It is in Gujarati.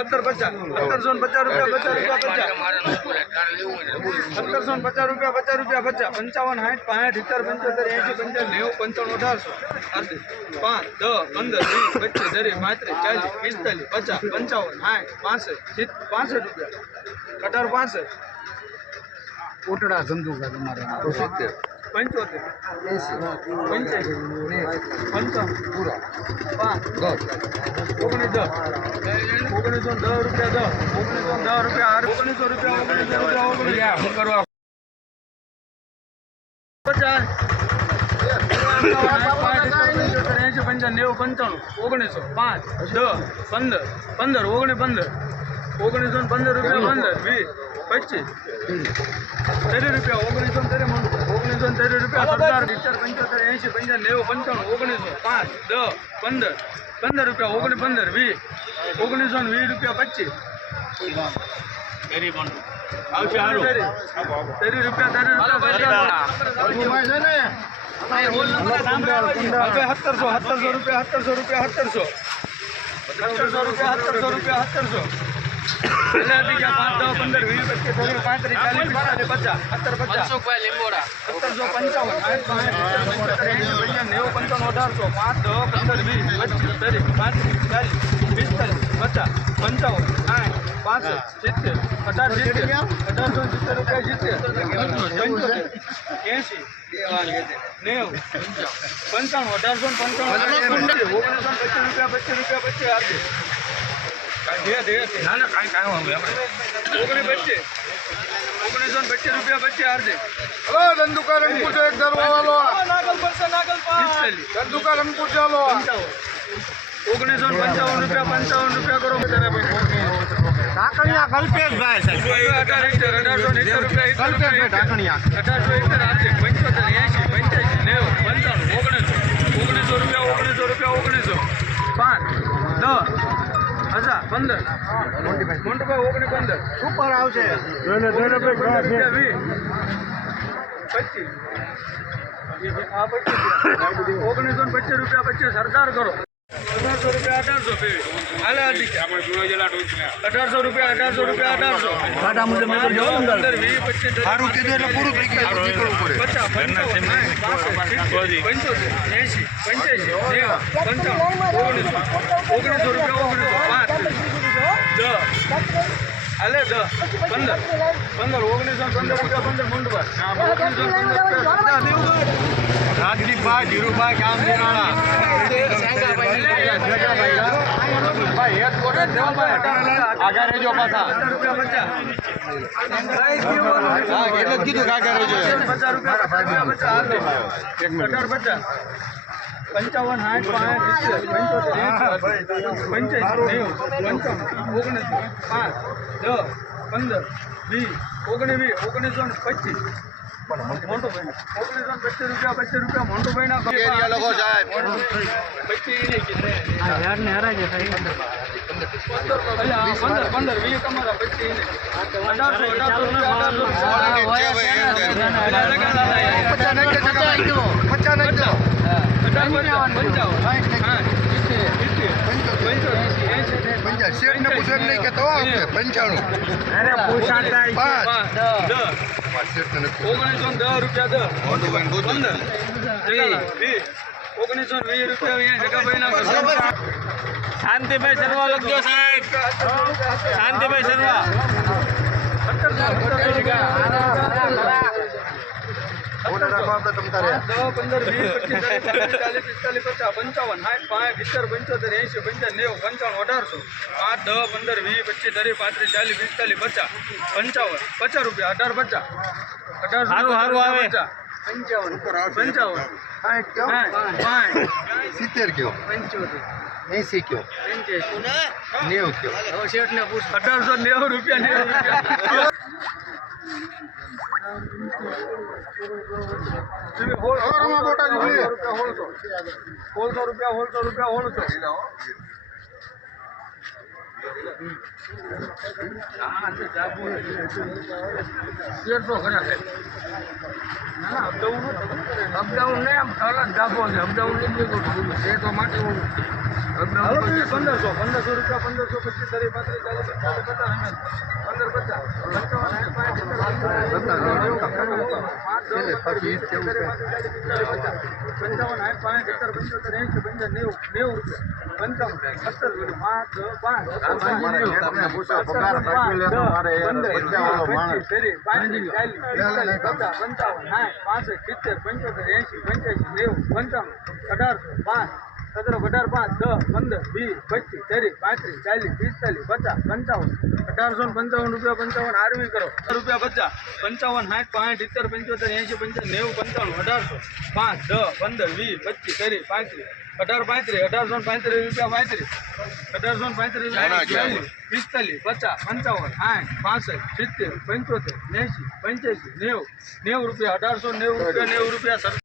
સત્તર પચાસ. સત્તરસો પચાસ રૂપિયા પચાસ રૂપિયા પચાસ. સત્તરસો પચાસ રૂપિયા પચાસ રૂપિયા પચાસ. પંચાવન સાઠ પાંઠ સિત્તેર પંચોતેર એસી પંચાવન નેવું પંચાવન અઢારસો. પાંચ દસ પંદર વીસ પચીસ દરેક પાંત્રીસ ચાલીસ પિસ્તાલીસ પચાસ પંચાવન સાઠ પાસઠ સિત્ત પાસઠ રૂપિયા. અઢાર પાસઠ. કોટડા ધંધુકા તમારે. સિત્તેર. પંચોતેર. પંચ્યાસી પંચાવન પાંચ. દસ. ઓગણીસ દસ ઓગણીસો દસ રૂપિયા દસ. ઓગણીસો દસ રૂપિયા ઓગણીસો રૂપિયા ઓગણીસો રૂપિયા ઓગણીસો પચાસ પંચાવન નેવું પંચાણું ઓગણીસો પાંચ દસ પંદર. પંદર ઓગણી પંદર. ઓગણીસો પંદર રૂપિયા પંદર વીસ પચીસ. રૂપિયા ઓગણીસો ત્રીસ રૂપિયા સરદાર વિચાર પંચોતેર એંશી પંચાવન નેવું પંચાવન ઓગણીસો પાંચ દસ પંદર પંદર રૂપિયા ઓગણીસ પંદર વીસ ઓગણીસો ને વીસ રૂપિયા પચીસ. તેરી રૂપિયા ત્રીસ રૂપિયા સત્તરસો સત્તરસો રૂપિયા સત્તરસો રૂપિયા સત્તરસો. સત્તરસો રૂપિયા સત્તરસો રૂપિયા સત્તરસો. હતી પાંચ પંદર વીસ પચીસ સત્તર પંચાવન નેવું પંચાવન અઢારસો પાંચ પંદર વીસ પચીસ ત્રીસ પાંત્રીસ ચાલીસ પચાસ પંચાવન સાઠ પાંસઠ સિત્તેર અઢાર અઢારસો સિત્તેર રૂપિયા નેવું પંચાણું અઢારસો પંચાણું રૂપિયા પચીસ રૂપિયા પચીસ આપજે ધીરે ધીરે ના ના કાંઈ કાંઈ વાંધો ઓગણીસ પચીસ ઓગણીસો પચીસ રૂપિયા બચ્ચે આપજે હલો ધંધુકા રંગપુર એક દરવા વાલો નાગલ પડશે નાગલ ધંધુકા રંગપુર ચાલો ઓગણીસો પંચાવન રૂપિયા પંચાવન રૂપિયા કરો ઢાકણિયા કલ્પેશભાઈ અઢાર અઢારસો સિત્તેર રૂપિયા અઢારસો સિત્તેર આઠ પંચોતેર એસી પંચ્યાસી નેવું પંચાણું ઓગણીસો ઓગણીસ પંદર સુપર આવશે પચીસ. આ પચીસ. ઓગણીસો ને પચીસ રૂપિયા પચીસ સરદાર કરો. અઢારસો રૂપિયા અઢારસો હાલે અઢારસો રૂપિયા અઢારસો રૂપિયા અઢારસો. મુજબ વીસ પચીસ સારું કીધું એટલે પૂરું થઈ ગયું પચાસ પંચાવન સાઠ, પાસઠ, સિત્તેર, પંચોતેર એંશી પંચ્યાસી પંચાવન ઓગણીસો ઓગણીસો રૂપિયા હાલે દસ પંદર. પંદર ઓગણીસો પંદર પંદર મુંડવા રાજદીપભાઈ ધીરુભાઈ કામજીરાણા. ભાઈ એક કોટે દેવો ભાઈ આગળ રહેજો પાછા. હા એટલે જ કીધું કે રહેજો. પચાસ રૂપિયા પચાસ અઢાર પચાસ. પંચાવન સાઠ પાંચ પંચોતેર પંચાવન ઓગણીસો પાંચ દસ પંદર વીસ ઓગણીસ ઓગણીસો ને પચીસ મોટુભાઈ ઓગણીસો ને પચીસ ઓગણીસો દસ રૂપિયા દસ ઓગણીસો વીસ રૂપિયા શાંતિભાઈ શર્મા લખજો સાહેબ શાંતિભાઈ શર્મા આપણે દસ પંદર વીસ પચીસ ચાલીસ પિસ્તાલીસ પચાસ પંચાવન સાઠ પાંચ સિત્તેર પંચોતેર એંશી પંચાવન નેવું પંચાવન અઢારસો. આઠ દસ પંદર વીસ પચીસ ત્રીસ પાંત્રીસ ચાલીસ પિસ્તાલીસ પચાસ પંચાવન પચાસ રૂપિયા અઢાર પચાસ. અઢાર સારું આવે. પંચાવન. પંચાવન. સાઠ કયો? સાઠ પાંચ. સિત્તેર કયો? પંચોતેર. એંસી કયો? નેવું કયો? અઢારસો નેવું રૂપિયા નેવું રૂપિયા. હવારમાં જુબલી. સોળસો રૂપિયા સોળસો રૂપિયા સોળસો તેરસો ખરા. છે અપડાઉન અપડાઉન ને આમ અલગ જાગો છે. અપડાઉન નહીં છે તો માટે હાલો પંદરસો પંદરસો રૂપિયા પંદરસો પચીસ ત્રીસ પાંત્રીસ ચાલીસ પિસ્તાલીસ પચાસ પંદર પચાસ પંચાવન સાઠ પાંચ સિત્તેર પંચાવન સાઠ પાંચ સિત્તેર પંચોતેર એંશી પંદર નેવું નેવું રૂપિયા પંચાવન સત્તર પાંચ દસ પાંચ તમને પૂછો પગાર કાપી લેતો મારે પંચાવન અઢારસો પાંચ સત્તર અઢાર પાંચ દસ પંદર વીસ પચીસ ત્રીસ પાંત્રીસ ચાલીસ પિસ્તાલીસ પચાસ પંચાવન અઢારસો પંચાવન રૂપિયા પંચાવન આરવી કરો. રૂપિયા પચાસ પંચાવન સાઠ પાંચ સિત્તેર પંચોતેર એંશી પંચાવન નેવું પંચાણું અઢારસો પાંચ દસ પંદર વીસ પચીસ ત્રીસ પાંત્રીસ અઢાર પાંત્રીસ અઢારસો પાંત્રીસ રૂપિયા પાંત્રીસ અઢારસો પાંત્રીસ ચાલીસ પિસ્તાલીસ પચાસ પંચાવન સાઠ પાસઠ સિત્તેર પંચોતેર એંશી પંચ્યાસી નેવું નેવું રૂપિયા અઢારસો નેવું રૂપિયા નેવું રૂપિયા